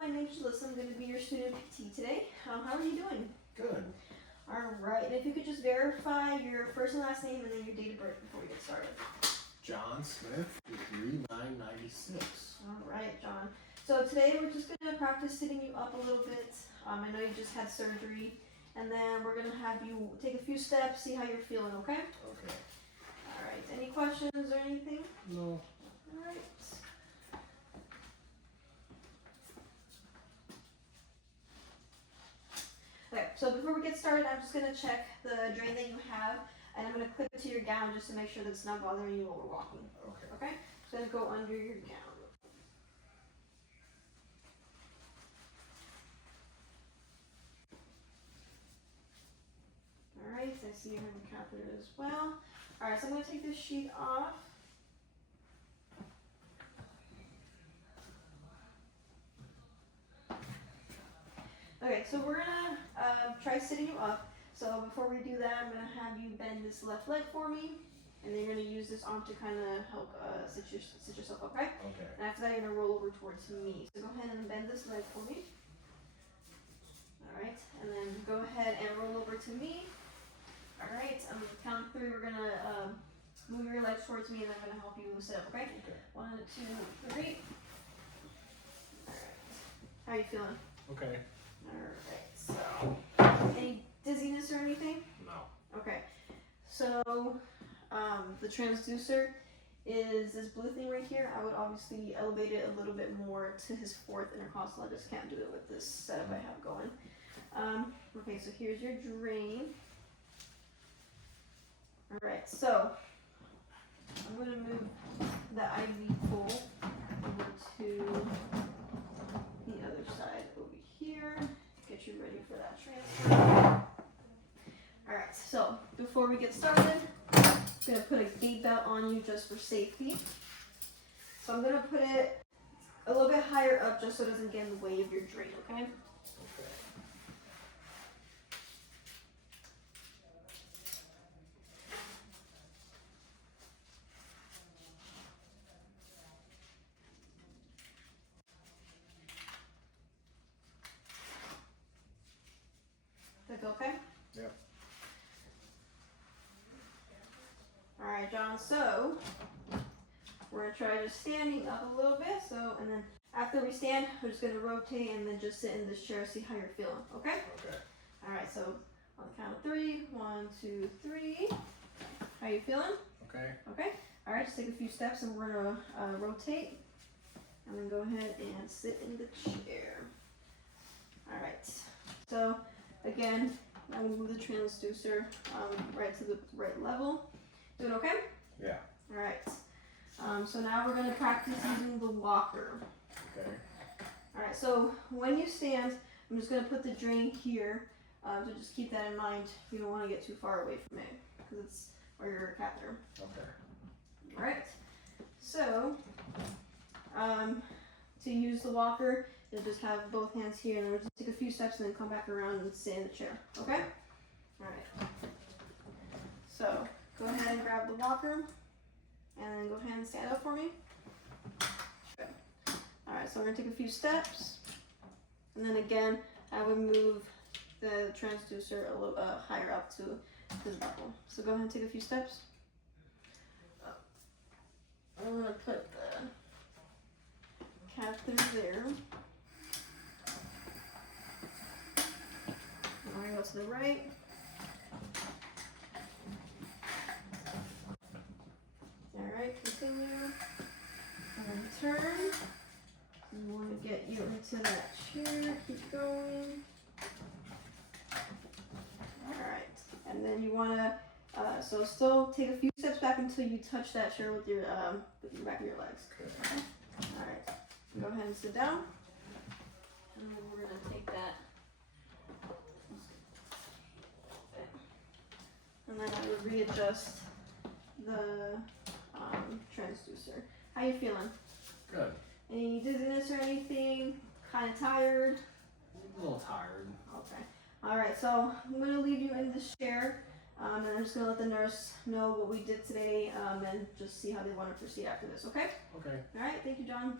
my name's Alyssa. I'm going to be your student PT today. How are you doing? Good. Alright, and if you could just verify your first and last name and then your date of birth before we get started. John Smith, 3996. Alright, John. So today we're just going to practice sitting you up a little bit. I know you just had surgery. And then we're going to have you take a few steps, see how you're feeling, okay? Okay. Alright, any questions or anything? No. Alright. Okay, so before we get started, I'm just going to check the drain that you have, and I'm going to clip it to your gown just to make sure that it's not bothering you while we're walking. Okay. Okay? It's going to go under your gown. Alright, so I see you have a catheter as well. Alright, so I'm going to take this sheet off. Okay, so we're gonna try sitting you up. So before we do that, I'm gonna have you bend this left leg for me, and then you're gonna use this arm to kind of help sit yourself up, right? Okay. And after that, you're gonna roll over towards me. So go ahead and bend this leg for me. All right, and then go ahead and roll over to me. All right, on the count of 3, we're gonna move your legs towards me, and I'm gonna help you sit up, okay? Okay. 1, 2, 3. All right. How are you feeling? Okay. Alright, so any dizziness or anything? No. Okay, so the transducer is this blue thing right here. I would obviously elevate it a little bit more to his 4th intercostal. I just can't do it with this setup I have going. Okay, so here's your drain. Alright, so I'm going to move the IV pole over to the other side over here. Get you ready for that transfer. Alright, so before we get started, I'm going to put a gait belt on you just for safety. So I'm going to put it a little bit higher up just so it doesn't get in the way of your drain, okay? Okay. That go okay? Yep. Alright, John, so we're going to try just standing up a little bit. So, and then after we stand, we're just going to rotate and then just sit in this chair, see how you're feeling, okay? Okay. Alright, so on the count of 3, 1, 2, 3. How you feeling? Okay. Okay. Alright, just take a few steps and we're going to rotate. And then go ahead and sit in the chair. Alright, so again, I'm going to move the transducer right to the right level. Doing okay? Yeah. Alright. So now we're going to practice using the walker. Okay. Alright, so when you stand, I'm just going to put the drain here. So just keep that in mind. You don't want to get too far away from it because it's where your catheter. Okay. Alright. So, to use the walker, you'll just have both hands here and we'll just take a few steps and then come back around and sit in the chair. Okay? Alright. So, go ahead and grab the walker and then go ahead and stand up for me. Good. Alright, so we're going to take a few steps. And then again, I would move the transducer a little higher up to the level. So go ahead and take a few steps. I'm going to put the catheter there. We're going to go to the right. Alright, continue. And turn. You want to get you into that chair. Keep going. Alright. And then you want to, so still take a few steps back until you touch that chair with your back of your legs. Okay. Alright. Go ahead and sit down. And then we're going to take that. And then I would readjust the transducer. How you feeling? Good. Any dizziness or anything? Kind of tired? A little tired. Okay. Alright, so I'm going to leave you in this chair. And I'm just going to let the nurse know what we did today and just see how they want to proceed after this, okay? Okay. Alright, thank you, John.